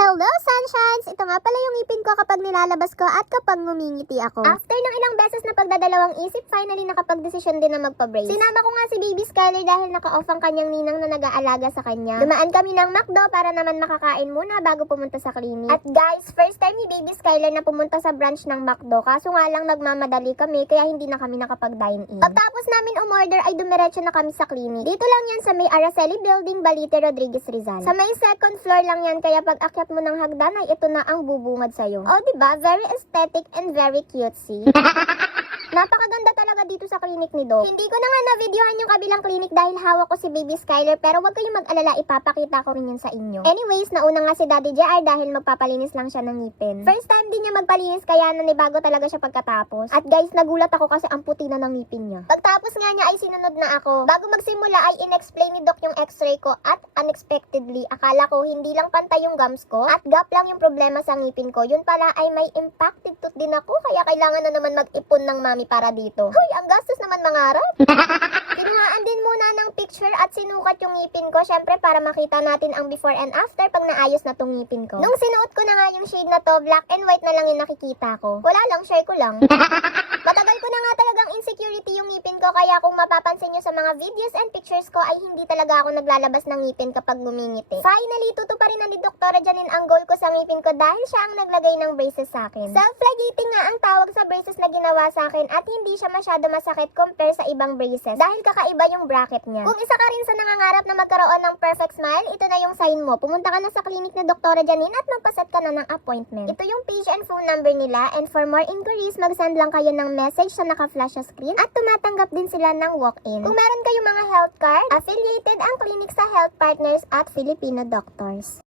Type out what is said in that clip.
Hello, Sunshines! Ito nga pala yung ngipin ko kapag nilalabas ko at kapag ngumingiti ako. After ng ilang beses na pagdadalawang isip, finally nakapag-desisyon din na magpa-brace. Sinama ko nga si Baby Skyler dahil naka-off ang kanyang ninang na nag-aalaga sa kanya. Dumaan kami ng McDo para naman makakain muna bago pumunta sa clinic. At guys, first time ni Baby Skyler na pumunta sa branch ng McDo, kaso nga lang nagmamadali kami kaya hindi na kami nakapag-dine in. Pagtapos namin umorder ay dumiretso na kami sa clinic. Dito lang yan sa may Araceli Building, Balite, Rodriguez, Rizal. Sa may second floor lang yan kaya pag akyat mo ng hagdan ay ito na ang bubungad sa'yo. O diba? Very aesthetic and very cutesy. Napakaganda talaga dito sa clinic ni Doc. Hindi ko na nga na-videohan yung kabilang clinic dahil hawak ko si Baby Skyler pero wag kayong mag-alala, ipapakita ko rin yun sa inyo. Anyways, nauna nga si Daddy JR dahil magpapalinis lang siya ng ngipin. First time din niya magpalinis kaya nanibago talaga siya pagkatapos. At guys, nagulat ako kasi ang puti na ng ngipin niya. Pagtapos nga niya ay sinunod na ako. Bago magsimula ay in-explain ni Doc yung x-ray ko at unexpectedly, akala ko hindi lang pantay yung gums ko at gap lang yung problema sa ngipin ko. Yun pala ay may impacted tooth din ako kaya kailangan na naman mag-ipon ng mami para dito. Hoy, ang gastos naman mangarap. Kinuhaan din muna ng picture at sinukat yung ngipin ko, syempre para makita natin ang before and after pag naayos na tong ngipin ko. Nung sinuot ko na nga yung shade na to, black and white na lang yung nakikita ko. Wala lang, share ko lang. Matagal ko na nga talagang insecurity yung ngipin ko kaya kung mapapansin nyo sa mga videos and pictures ko ay hindi talaga ako naglalabas ng ngipin kapag ngumingiti. Finally, tutuparin na ni Dr. Janine ang goal ko sa ngipin ko dahil siya ang naglagay ng braces sa akin. Self-ligating nga ang tawag sa braces na ginawa sa akin at hindi siya masyado masakit compare sa ibang braces dahil kakaiba yung bracket niya. Kung isa ka rin sa nangangarap na magkaroon ng perfect smile, ito na yung sign mo. Pumunta ka na sa clinic ni Dr. Janine at magpaset ka na ng appointment. Ito yung page and phone number nila and for more inquiries, mag-send lang kayo ng message sa naka-flash sa screen at tumatanggap din sila ng walk-in. Kung meron kayong mga health card, affiliated ang clinic sa Health Partners at Filipino Doctors.